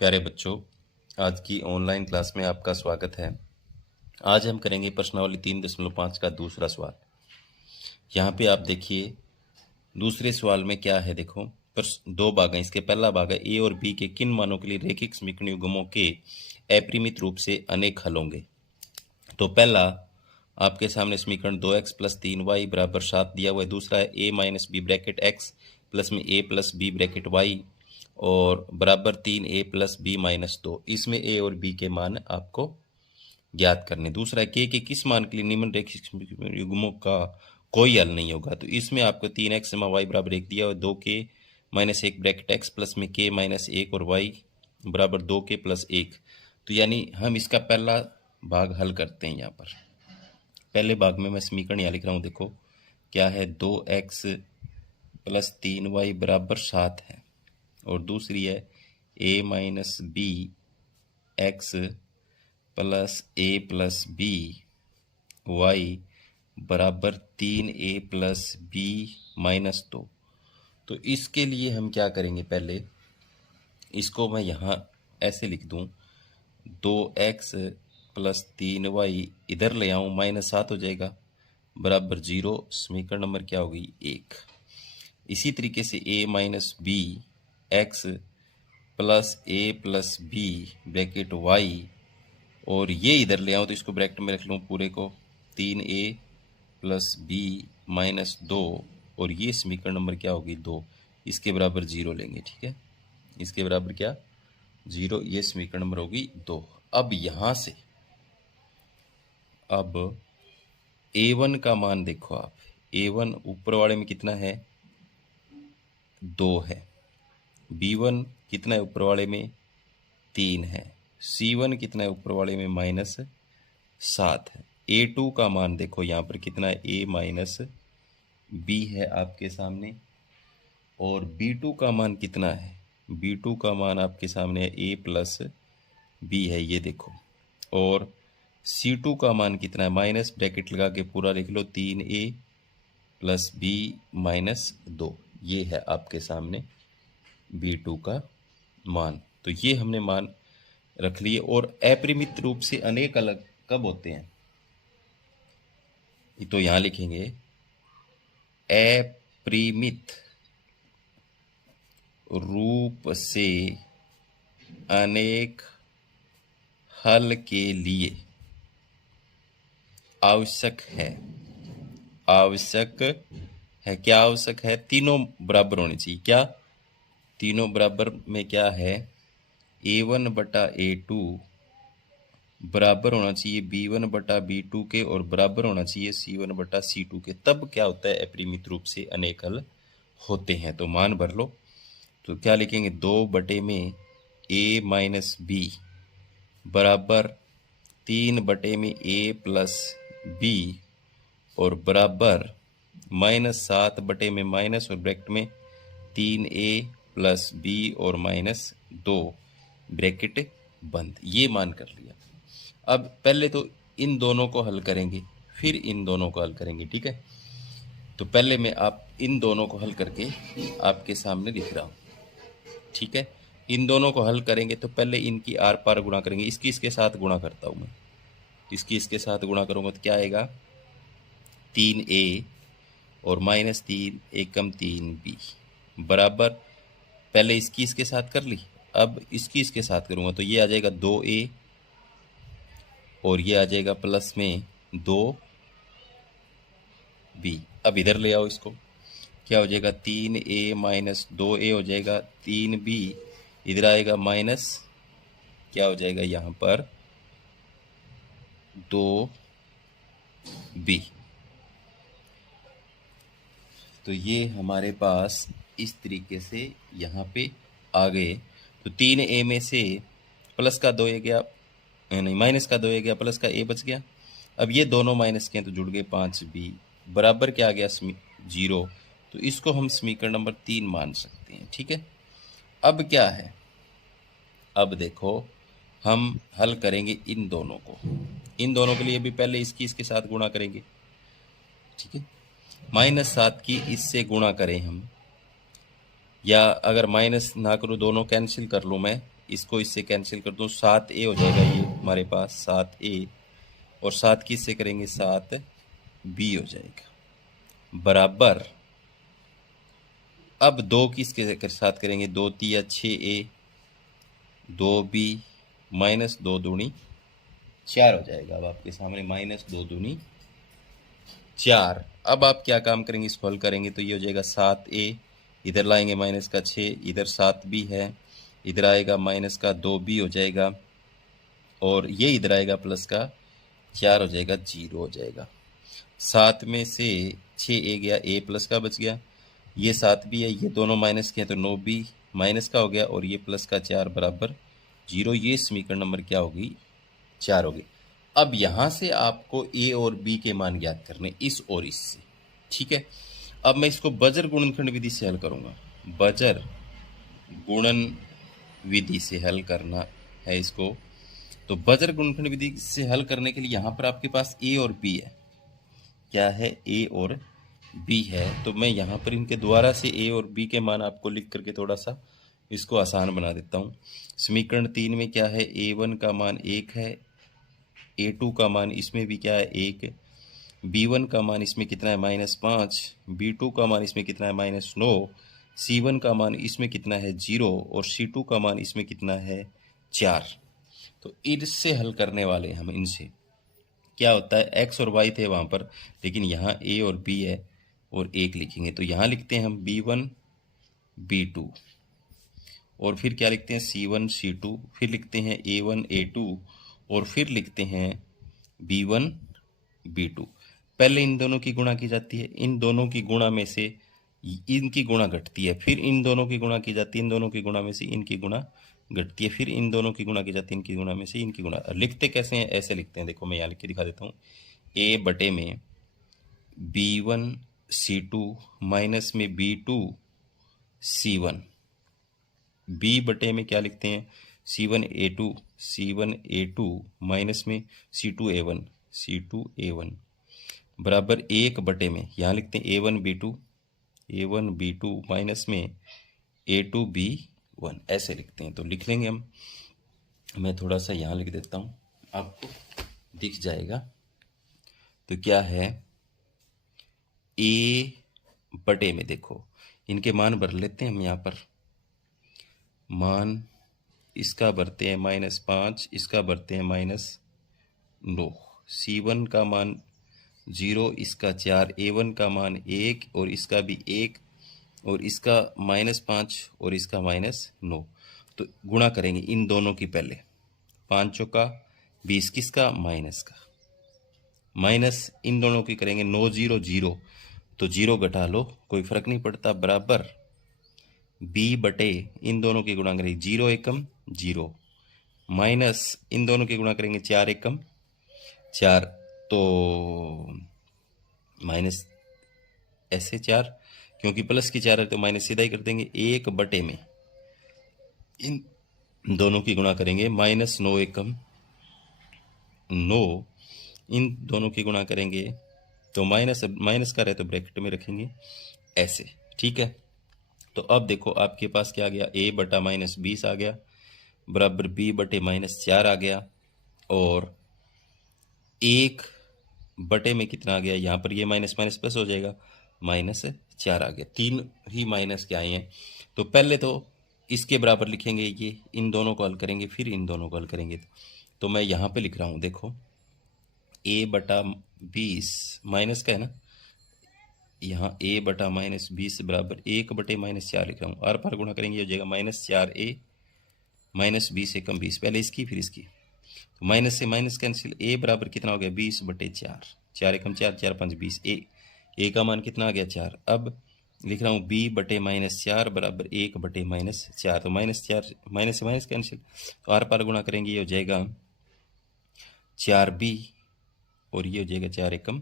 प्यारे बच्चों, आज की ऑनलाइन क्लास में आपका स्वागत है। आज हम करेंगे प्रश्नावली 3.5 का दूसरा सवाल। यहाँ पे आप देखिए दूसरे सवाल में क्या है। देखो प्रश्न दो भाग हैं। इसके पहला भाग है ए और बी के किन मानों के लिए रेखिक समीकरण युग्मों के अपरिमित रूप से अनेक हल होंगे। तो पहला आपके सामने समीकरण 2x प्लस 3y बराबर 7 दिया हुआ है। दूसरा है a minus B bracket x plus में a plus B bracket y और बराबर 3a प्लस बी माइनस 2। इसमें a और b के मान आपको ज्ञात करने। दूसरा है k के किस मान के लिए निम्न रेखिक युग्मों का कोई हल नहीं होगा। तो इसमें आपको 3x y बराबर 1 दिया हुआ है। 2k minus 1 bracket x plus में k माइनस 1 और y बराबर 2k प्लस 1। तो यानी हम इसका पहला भाग हल करते हैं। यहाँ पर पहले भाग में मैं समीकरण यहाँ लिख रहा हूँ। देखो क्या है, 2x प्लस 3y बराबर 7 है और दूसरी है a minus B X plus a plus B Y बराबर 3a प्लस बी माइनस 2। तो इसके लिए हम क्या करेंगे, पहले इसको मैं यहाँ ऐसे लिख दूँ, 2x प्लस 3y इधर ले आऊँ, माइनस 7 हो जाएगा बराबर 0। समीकरण नंबर क्या होगी, 1। इसी तरीके से a minus B X plus a plus B bracket y और ये इधर ले आऊँ तो इसको ब्रैकेट में रख लूँ पूरे को, 3a प्लस बी माइनस 2 और ये समीकरण नंबर क्या होगी, 2। इसके बराबर 0 लेंगे। ठीक है, इसके बराबर क्या, 0। ये समीकरण नंबर होगी 2। अब यहाँ से अब a1 का मान देखो आप, a1 ऊपर वाले में कितना है, 2 है। b1 कितना है ऊपर वाले में, 3 है। c1 कितना है ऊपर वाले में, माइनस 7 है। a2 का मान देखो यहाँ पर कितना है, a माइनस b है आपके सामने और b2 का मान कितना है, b2 का मान आपके सामने है a प्लस b है, ये देखो। और c2 का मान कितना है, माइनस ब्रैकेट लगा के पूरा लिख लो, 3a प्लस b माइनस 2। ये है आपके सामने b2 का मान। तो ये हमने मान रख लिए। और अपरिमित रूप से अनेक अलग कब होते हैं, तो यहां लिखेंगे अपरिमित रूप से अनेक हल के लिए आवश्यक है, आवश्यक है, क्या आवश्यक है, तीनों बराबर होनी चाहिए। क्या, तीनों बराबर में क्या है, a1 बटा a2 बराबर होना चाहिए b1 बटा b2 के और बराबर होना चाहिए c1 बटा c2 के। तब क्या होता है, अपरिमित रूप से अनेक हल होते हैं। तो मान भर लो। तो क्या लिखेंगे, 2 बटे में a माइनस बी बराबर 3 बटे में a प्लस बी और बराबर माइनस 7 बटे में माइनस और ब्रैकेट में 3a प्लस बी और माइनस 2 ब्रैकेट बंद। ये मान कर लिया। अब पहले तो इन दोनों को हल करेंगे, फिर इन दोनों को हल करेंगे। ठीक है, तो पहले मैं आप इन दोनों को हल करके आपके सामने लिख रहा हूँ। ठीक है, इन दोनों को हल करेंगे तो पहले इनकी आर पार गुणा करेंगे। इसकी इसके साथ गुणा करता हूँ मैं, इसकी इसके साथ गुणा करूँगा तो क्या आएगा, 3a और माइनस 3 एकम 3b बराबर, पहले इसकी इसके साथ कर ली, अब इसकी इसके साथ करूँगा तो ये आ जाएगा 2a और ये आ जाएगा प्लस में 2b। अब इधर ले आओ इसको, क्या हो जाएगा, 3a माइनस 2a हो जाएगा, 3b इधर आएगा माइनस, क्या हो जाएगा यहाँ पर 2b। तो ये हमारे पास इस तरीके से यहाँ पे आ गए। तो 3a में से प्लस का 2a गया, नहीं माइनस का 2a गया, प्लस का a बच गया। अब ये दोनों माइनस के हैं तो जुड़ गए 5b बराबर क्या आ गया, 0। तो इसको हम समीकरण नंबर 3 मान सकते हैं। ठीक है, अब क्या है, अब देखो हम हल करेंगे इन दोनों को। इन दोनों के लिए भी पहले इसकी इसके साथ गुणा करेंगे। ठीक है, -7 की इससे गुणा करें हम या अगर माइनस ना करूँ, दोनों कैंसिल कर लूँ, मैं इसको इससे कैंसिल कर दूँ, 7a हो जाएगा ये हमारे पास 7a, और 7 की इससे करेंगे 7b हो जाएगा, बराबर। अब 2 की इसके साथ करेंगे, 2 तिया 6a, 2b, माइनस 2 दूनी 4 हो जाएगा। अब आपके सामने माइनस 2 दूनी 4। अब आप क्या काम करेंगे, इसको हल करेंगे तो ये हो जाएगा 7a, इधर लाएंगे माइनस का 6, इधर 7b है, इधर आएगा माइनस का 2b हो जाएगा, और ये इधर आएगा प्लस का 4 हो जाएगा, 0 हो जाएगा। 7 में से 6a गया, a प्लस का बच गया, ये 7b है, ये दोनों माइनस के हैं तो 9b माइनस का हो गया, और ये प्लस का 4 बराबर 0। ये समीकरण नंबर क्या होगी, 4 होगी। अब यहाँ से आपको a और b के मान ज्ञात करने, इस और इससे, ठीक है। अब मैं इसको बजर गुणनखंड विधि से हल करूँगा, बजर गुणन विधि से हल करना है इसको। तो बजर गुणनखंड विधि से हल करने के लिए यहाँ पर आपके पास a और b है, क्या है, a और b है। तो मैं यहाँ पर इनके द्वारा से a और b के मान आपको लिख करके थोड़ा सा इसको आसान बना देता हूँ। समीकरण 3 में क्या है, a1 का मान 1 है, a2 का मान इसमें भी क्या है 1, b1 का मान इसमें कितना है -5, b2 का मान इसमें कितना है -9, c1 का मान इसमें कितना है 0, और c2 का मान इसमें कितना है 4। तो इससे हल करने वाले हम, इनसे क्या होता है, x और y थे वहाँ पर, लेकिन यहाँ a और b है और 1 लिखेंगे। तो यहाँ लिखते हैं हम b1 b2, और फिर क्या लिखते हैं c1 c2, फिर लिखते हैं a1 a2, और फिर लिखते हैं b1 b2। पहले इन दोनों की गुणा की जाती है, इन दोनों की गुणा में से इनकी गुणा घटती है, फिर इन दोनों की गुणा की जाती है, इन दोनों की गुणा में से इनकी गुणा घटती है, फिर इन दोनों की गुणा की जाती है, इनकी गुणा में से इनकी गुणा। लिखते कैसे हैं, ऐसे लिखते हैं, देखो मैं यहाँ लिख के दिखा देता हूँ। a बटे में b1 c2 माइनस में b2 c1, b बटे में क्या लिखते हैं, c1 a2 माइनस में c2 a1 बराबर 1 बटे में यहाँ लिखते हैं a1 b2 माइनस में a2 b1, ऐसे लिखते हैं। तो लिख लेंगे हम, मैं थोड़ा सा यहाँ लिख देता हूँ, आपको दिख जाएगा। तो क्या है, a बटे में देखो इनके मान भर लेते हैं हम, यहाँ पर मान इसका भरते हैं -5, इसका भरते हैं -9, c1 का मान 0, इसका 4, a1 का मान 1 और इसका भी 1, और इसका -5 और इसका -9। तो गुणा करेंगे इन दोनों की, पहले 5 चौका 20, किसका, माइनस का, माइनस इन दोनों की करेंगे 9 0 0, तो 0 घटा लो, कोई फर्क नहीं पड़ता, बराबर b बटे इन दोनों की गुणा करेंगे 0 एकम 0, माइनस इन दोनों की गुणा करेंगे 4 एकम 4, तो माइनस ऐसे 4, क्योंकि प्लस की 4 है तो माइनस सीधा ही कर देंगे। 1 बटे में इन दोनों की गुणा करेंगे -9 एकम 9, इन दोनों की गुणा करेंगे तो माइनस का रहे तो ब्रैकेट में रखेंगे, ऐसे, ठीक है। तो अब देखो आपके पास क्या आ गया, a बटा -20 आ गया, बराबर b बटे -4 आ गया, और 1 बटे में कितना आ गया, यहाँ पर ये माइनस माइनस प्लस हो जाएगा, -4 आ गया। 3 ही माइनस के आए हैं, तो पहले तो इसके बराबर लिखेंगे, ये इन दोनों को हल करेंगे, फिर इन दोनों को हल करेंगे। तो मैं यहाँ पे लिख रहा हूँ, देखो a बटा 20 माइनस का है ना, यहाँ a बटा -20 बराबर 1 बटे -4 लिख रहा हूँ, आर पार गुणा करेंगे हो जाएगा -4a -20 एकम 20, पहले इसकी फिर इसकी, तो माइनस से माइनस कैंसिल, a बराबर कितना हो गया 20 बटे 4, 4 एकम 4, 4 5 20, a का मान कितना आ गया 4। अब लिख रहा हूँ b बटे -4 बराबर 1 बटे -4, तो -4 माइनस से माइनस कैंसिल, तो आर पार गुणा करेंगे ये हो जाएगा 4b, और ये हो जाएगा 4 एकम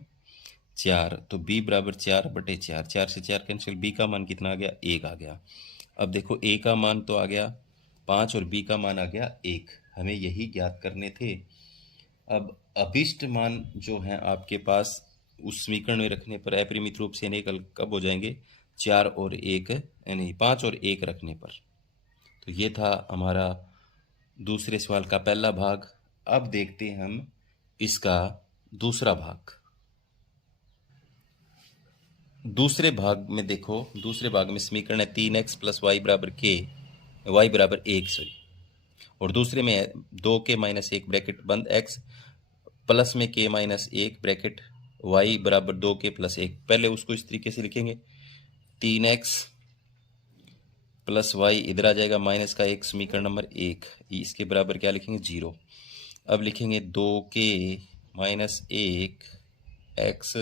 4, तो b बराबर 4 बटे 4, 4 से 4 कैंसिल, b का मान कितना आ गया 1 आ गया। अब देखो a का मान तो आ गया 5 और b का मान आ गया 1, हमें यही ज्ञात करने थे। अब अभिष्ट मान जो हैं आपके पास उस समीकरण में रखने पर अपरिमित रूप से निकल कब हो जाएंगे, 4 और 1 नहीं 5 और 1 रखने पर। तो ये था हमारा दूसरे सवाल का पहला भाग। अब देखते हैं हम इसका दूसरा भाग। दूसरे भाग में देखो, दूसरे भाग में समीकरण है 3x प्लस वाई बराबर के, वाई बराबर 1 सॉरी, और दूसरे में है 2k माइनस 1 ब्रैकेट बंद x प्लस में k माइनस 1 ब्रैकेट y बराबर 2k प्लस 1। पहले उसको इस तरीके से लिखेंगे, 3x प्लस वाई इधर आ जाएगा माइनस का 1 समीकरण नंबर 1, इसके बराबर क्या लिखेंगे 0। अब लिखेंगे 2k माइनस 1 x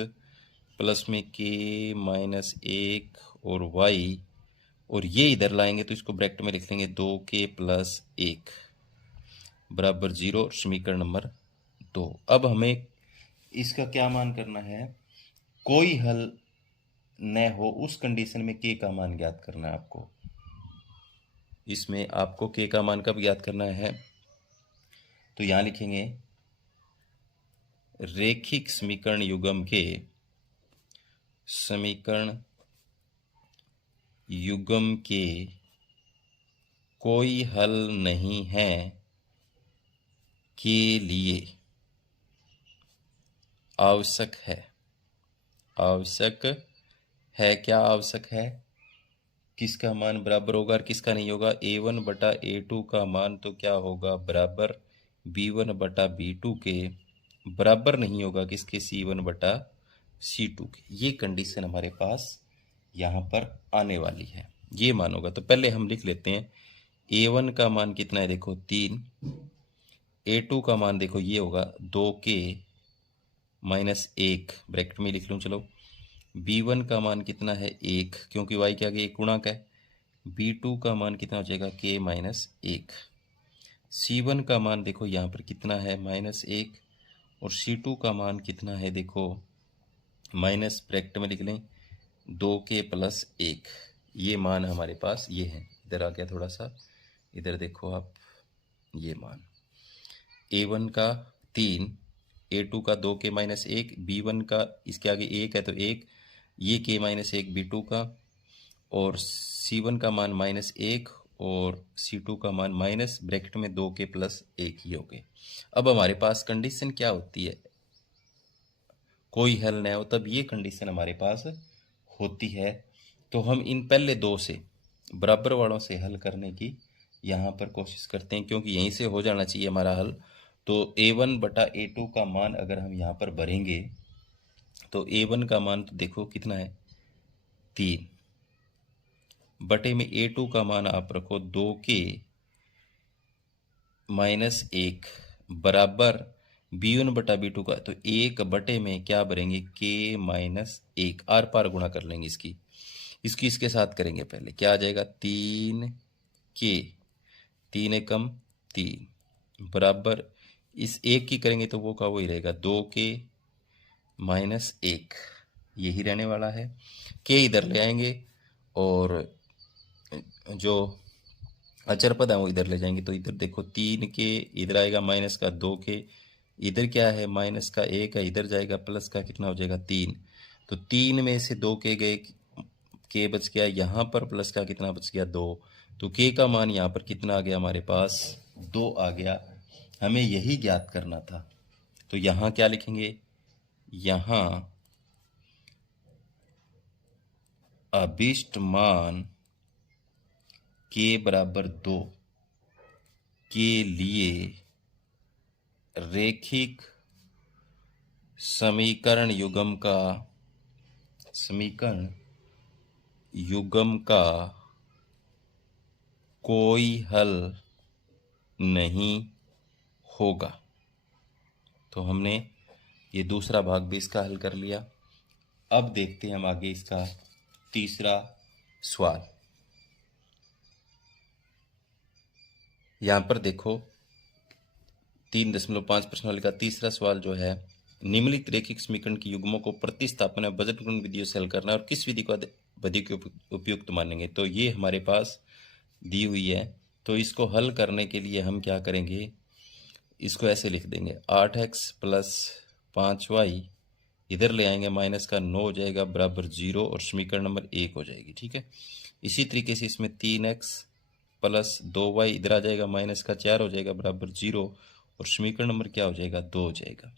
प्लस में k माइनस 1 और y, और ये इधर लाएंगे तो इसको ब्रैकेट में लिख लेंगे 2k प्लस 1 बराबर 0, समीकरण नंबर 2। अब हमें इसका क्या मान करना है, कोई हल न हो उस कंडीशन में k का मान ज्ञात करना है आपको। इसमें आपको k का मान कब ज्ञात करना है, तो यहां लिखेंगे रेखिक समीकरण युग्म के समीकरण युग्म के कोई हल नहीं है के लिए आवश्यक है, आवश्यक है, क्या आवश्यक है, किसका मान बराबर होगा और किसका नहीं होगा, a1 बटा a2 का मान तो क्या होगा बराबर b1 बटा b2 के, बराबर नहीं होगा किसके, c1 बटा c2 के। ये कंडीशन हमारे पास यहाँ पर आने वाली है, ये मान होगा। तो पहले हम लिख लेते हैं a1 का मान कितना है, देखो 3, a2 का मान देखो ये होगा 2k माइनस 1 ब्रैकेट में लिख लूँ, चलो b1 का मान कितना है 1, क्योंकि y के आगे एक गुणक है। b2 का मान कितना हो जाएगा k माइनस 1। c1 का मान देखो यहाँ पर कितना है माइनस 1, और c2 का मान कितना है देखो माइनस ब्रैकेट में लिख लें 2k प्लस 1। ये मान हमारे पास ये है, इधर आ गया थोड़ा सा, इधर देखो आप, ये मान a1 का 3, a2 का 2k माइनस 1, b1 का इसके आगे 1 है तो 1, ये k माइनस 1 b2 का, और c1 का मान माइनस 1 और c2 का मान माइनस ब्रैकेट में 2k प्लस 1 ही हो गए। अब हमारे पास कंडीशन क्या होती है, कोई हल न हो, तब ये कंडीशन हमारे पास होती है। तो हम इन पहले दो से बराबर वालों से हल करने की यहाँ पर कोशिश करते हैं, क्योंकि यहीं से हो जाना चाहिए हमारा हल। तो a1 बटा a2 का मान अगर हम यहाँ पर भरेंगे तो a1 का मान तो देखो कितना है 3, बटे में a2 का मान आप रखो 2k माइनस 1 बराबर b1 बटा b2 का, तो 1 बटे में क्या भरेंगे k माइनस 1, आर पार गुणा कर लेंगे इसकी इसके साथ करेंगे। पहले क्या आ जाएगा 3k, 3 एकम 3 बराबर इस 1 की करेंगे तो वो का वही रहेगा 2k माइनस 1, यही रहने वाला है। k इधर ले आएंगे और जो अचर पद है वो इधर ले जाएंगे, तो इधर देखो 3k इधर आएगा माइनस का 2k, इधर क्या है माइनस का 1 है, इधर जाएगा प्लस का कितना हो जाएगा 3, तो 3 में से 2k गए, k बच गया यहाँ पर, प्लस का कितना बच गया 2, तो k का मान यहाँ पर कितना आ गया हमारे पास 2 आ गया। हमें यही ज्ञात करना था, तो यहाँ क्या लिखेंगे, यहाँ अभीष्ट मान k बराबर 2 के लिए रेखिक समीकरण युग्म का कोई हल नहीं होगा। तो हमने ये दूसरा भाग भी इसका हल कर लिया। अब देखते हैं हम आगे इसका तीसरा सवाल। यहाँ पर देखो 3.5 प्रश्नावली का तीसरा सवाल जो है, निम्नलिखित रेखिक समीकरण की युग्मों को प्रतिस्थापन या बजट गुण विधियों से हल करना है और किस विधि को विधि के उपयुक्त मानेंगे। तो ये हमारे पास दी हुई है, तो इसको हल करने के लिए हम क्या करेंगे, इसको ऐसे लिख देंगे 8x प्लस 5y इधर ले आएंगे, माइनस का 9 हो जाएगा बराबर 0 और समीकरण नंबर 1 हो जाएगी। ठीक है, इसी तरीके से इसमें 3x प्लस 2y इधर आ जाएगा, माइनस का 4 हो जाएगा बराबर 0 और समीकरण नंबर क्या हो जाएगा, 2 हो जाएगा।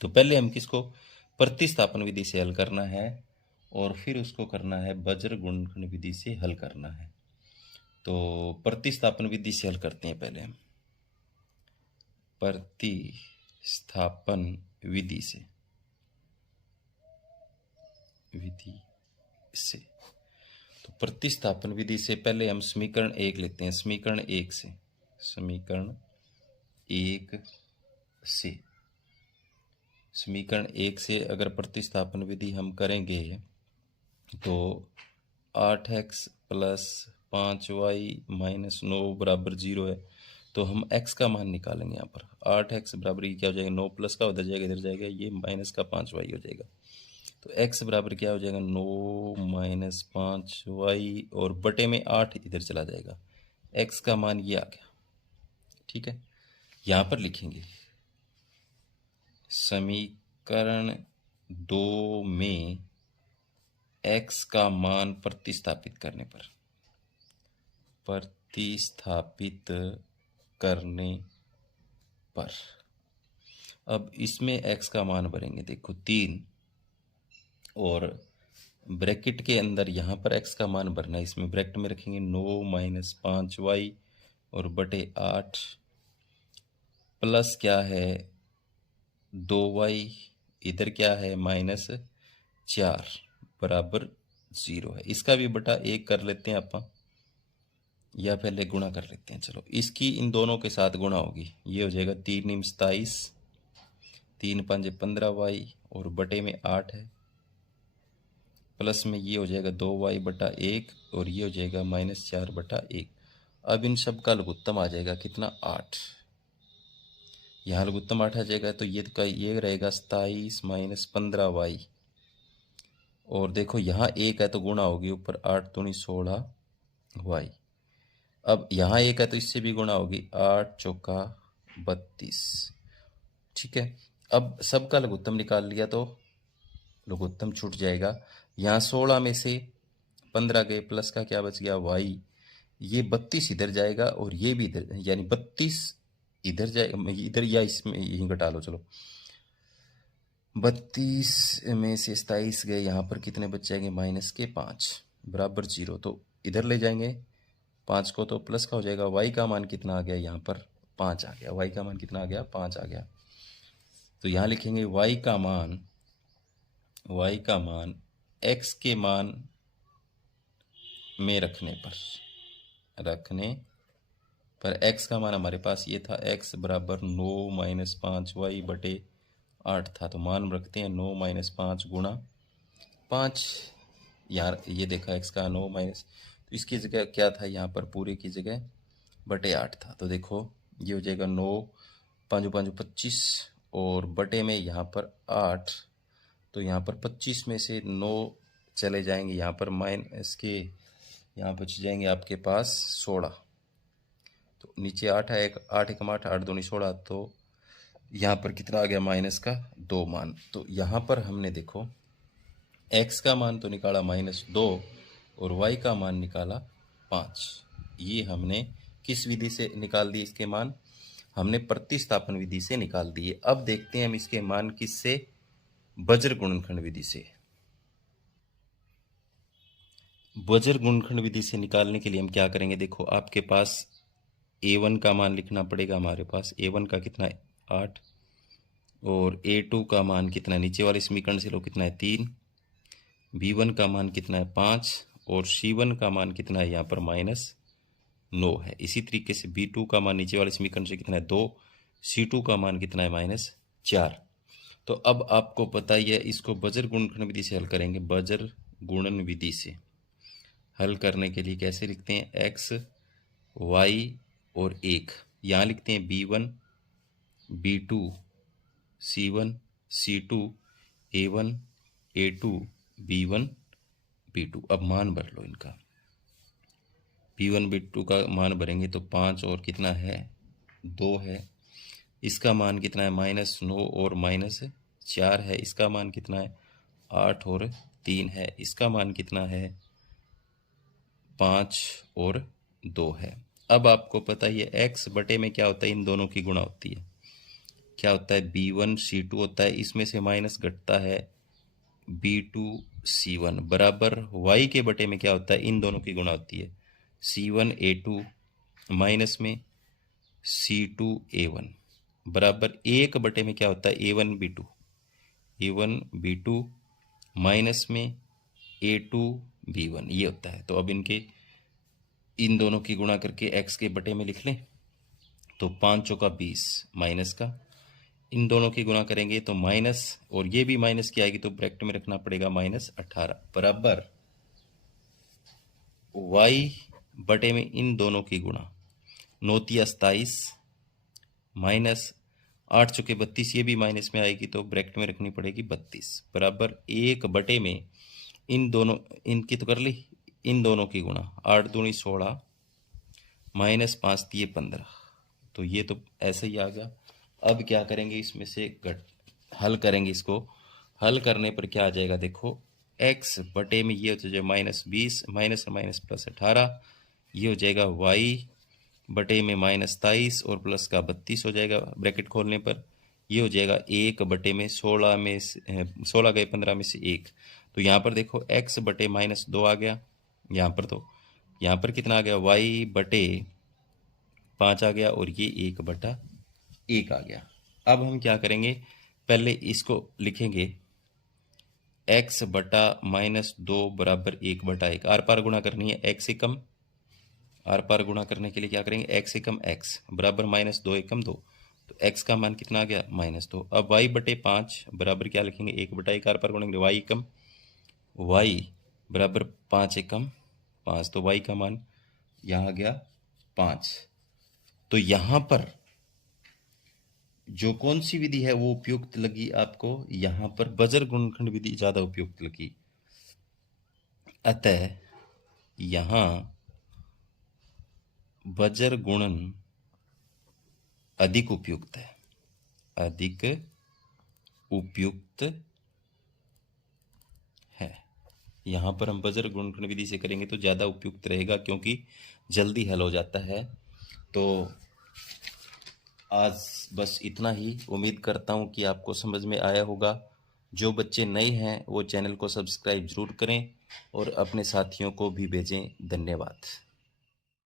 तो पहले हम किसको प्रतिस्थापन विधि से हल करना है और फिर उसको करना है बज्र गुणनखंड विधि से हल करना है। तो प्रतिस्थापन विधि से हल करते हैं पहले हम, प्रतिस्थापन विधि से तो प्रतिस्थापन विधि से पहले हम समीकरण 1 लेते हैं। समीकरण 1 से अगर प्रतिस्थापन विधि हम करेंगे तो 8x प्लस 5y माइनस 9 बराबर 0 है। तो हम x का मान निकालेंगे। यहाँ पर 8x बराबर ये क्या हो जाएगा, 9 प्लस का उधर जाएगा, इधर जाएगा, ये माइनस का 5y हो जाएगा। तो x बराबर क्या हो जाएगा, 9 माइनस 5y और बटे में 8 इधर चला जाएगा, x का मान ये आ गया। ठीक है, यहाँ पर लिखेंगे समीकरण 2 में x का मान प्रतिस्थापित करने पर अब इसमें x का मान भरेंगे। देखो 3 और ब्रैकेट के अंदर यहाँ पर x का मान भरना है। इसमें ब्रैकेट में रखेंगे 9 माइनस 5y और बटे 8 प्लस क्या है 2y, इधर क्या है माइनस 4 बराबर 0 है। इसका भी बटा 1 कर लेते हैं अपन, या पहले गुणा कर लेते हैं। चलो, इसकी इन दोनों के साथ गुणा होगी, ये हो जाएगा 3 × 27, 3 × 5 = 15y और बटे में 8 है, प्लस में ये हो जाएगा 2y बटा 1 और ये हो जाएगा -4 बटा 1। अब इन सब का लघुत्तम आ जाएगा कितना, 8। यहाँ लघुत्तम 8 आ जाएगा तो ये रहेगा 27 माइनस 15y और देखो यहाँ 1 है तो गुणा होगी, ऊपर 8 दूनी 16y। अब यहाँ 1 है तो इससे भी गुणा होगी, 8 चौका 32। ठीक है, अब सबका लघुत्तम निकाल लिया तो लघुत्तम छूट जाएगा। यहाँ 16 में से 15 गए, प्लस का क्या बच गया y, ये 32 इधर जाएगा और ये भी इधर, यानी 32 इधर जाएगा, इधर या इसमें यहीं घटा लो। चलो, 32 में से 27 गए, यहाँ पर कितने बच जाएंगे, -5 बराबर 0। तो इधर ले जाएंगे 5 को तो प्लस का हो जाएगा। y का मान कितना आ गया, यहाँ पर 5 आ गया। y का मान कितना आ गया, 5 आ गया। तो यहाँ लिखेंगे y का मान x के मान में रखने पर x का मान हमारे पास ये था, x बराबर 9 माइनस 5y बटे 8 था। तो मान रखते हैं 9 माइनस 5 गुणा 5, यार ये देखा x का 9 माइनस, तो इसकी जगह क्या था, यहाँ पर पूरे की जगह बटे 8 था। तो देखो ये हो जाएगा 9 5 5 25 और बटे में यहाँ पर 8, तो यहाँ पर 25 में से 9 चले जाएंगे, यहाँ पर माइनस के यहाँ बच जाएंगे आपके पास 16। तो नीचे 8 है, 8 × 8 8 दूनी 16, तो यहाँ पर कितना आ गया, माइनस का 2 मान। तो यहाँ पर हमने देखो x का मान तो निकाला -2 और y का मान निकाला 5। ये हमने किस विधि से निकाल दिए इसके मान, हमने प्रतिस्थापन विधि से निकाल दिए। अब देखते हैं हम इसके मान किससे, बज्र गुणनखंड विधि से। बज्र गुणनखंड विधि से निकालने के लिए हम क्या करेंगे, देखो आपके पास a1 का मान लिखना पड़ेगा। हमारे पास a1 का कितना है, 8 और a2 का मान कितना है, नीचे वाले समीकरण से लो, कितना है 3, b1 का मान कितना है 5 और c1 का मान कितना है, यहाँ पर -9 है। इसी तरीके से b2 का मान नीचे वाले समीकरण से कितना है 2, c2 का मान कितना है -4। तो अब आपको पता ही है, इसको बज्र गुणनखंड विधि से हल करेंगे। बज्र गुणन विधि से हल करने के लिए कैसे लिखते हैं, x y और 1, यहाँ लिखते हैं b1 b2 c1 c2 a1 a2 b1 b2। अब मान भर लो इनका, b1 b2 का मान भरेंगे तो 5 और कितना है 2 है, इसका मान कितना है -9 और 4 है, इसका मान कितना है 8 और 3 है, इसका मान कितना है 5 और 2 है। अब आपको पता ही है x बटे में क्या होता है, इन दोनों की गुणा होती है। क्या होता है b1c2 होता है, इसमें से माइनस घटता है b2c1 बराबर y के बटे में क्या होता है, इन दोनों की गुणा होती है c1a2 माइनस में c2a1 बराबर 1 बटे में क्या होता है a1b2 माइनस में a2b1 ये होता है। तो अब इन दोनों की गुणा करके x के बटे में लिख लें तो 5 चौका 20 माइनस का, इन दोनों की गुणा करेंगे तो माइनस, और ये भी माइनस की आएगी तो ब्रैकेट में रखना पड़ेगा -18 बराबर y बटे में इन दोनों की गुणा 9 तिया 27 माइनस 8 चौके 32, ये भी माइनस में आएगी तो ब्रैकेट में रखनी पड़ेगी 32 बराबर 1 बटे में इन दोनों, इनकी तो कर ली, इन दोनों की गुणा 8 दूनी 16 माइनस 5 तिये 15, तो ये तो ऐसे ही आ गया। अब क्या करेंगे, इसमें से हल करेंगे, इसको हल करने पर क्या आ जाएगा देखो, x बटे में ये हो जाएगा -20 माइनस माइनस +18, ये हो जाएगा y बटे में -23 और प्लस का 32 हो जाएगा ब्रैकेट खोलने पर, ये हो जाएगा 1 बटे में 16 में 16 गए 15 में से 1, तो यहाँ पर देखो x बटे -2 आ गया यहाँ पर, तो यहाँ पर कितना आ गया y बटे 5 आ गया और ये 1 बटा 1 आ गया। अब हम क्या करेंगे, पहले इसको लिखेंगे x बटा -2 बराबर 1 बटा 1, आर पार गुणा करनी है x एकम, आर पार गुणा करने के लिए क्या करेंगे x एकम x बराबर -2 एकम 2, तो x का मान कितना आ गया -2। अब y बटे 5 बराबर क्या लिखेंगे 1 बटा 1, are par गुणेंगे y Ekam y बराबर 5 एकम 5, तो y का मान यहाँ आ गया 5। तो यहाँ पर जो कौन सी विधि है वो उपयुक्त लगी आपको, यहाँ पर बजर गुणनखंड विधि ज़्यादा उपयुक्त लगी, अतः यहाँ बजर गुणन अधिक उपयुक्त है, अधिक उपयुक्त है। यहाँ पर हम बजर गुणनखंड विधि से करेंगे तो ज़्यादा उपयुक्त रहेगा क्योंकि जल्दी हल हो जाता है। तो आज बस इतना ही, उम्मीद करता हूँ कि आपको समझ में आया होगा। जो बच्चे नए हैं वो चैनल को सब्सक्राइब ज़रूर करें और अपने साथियों को भी भेजें। धन्यवाद।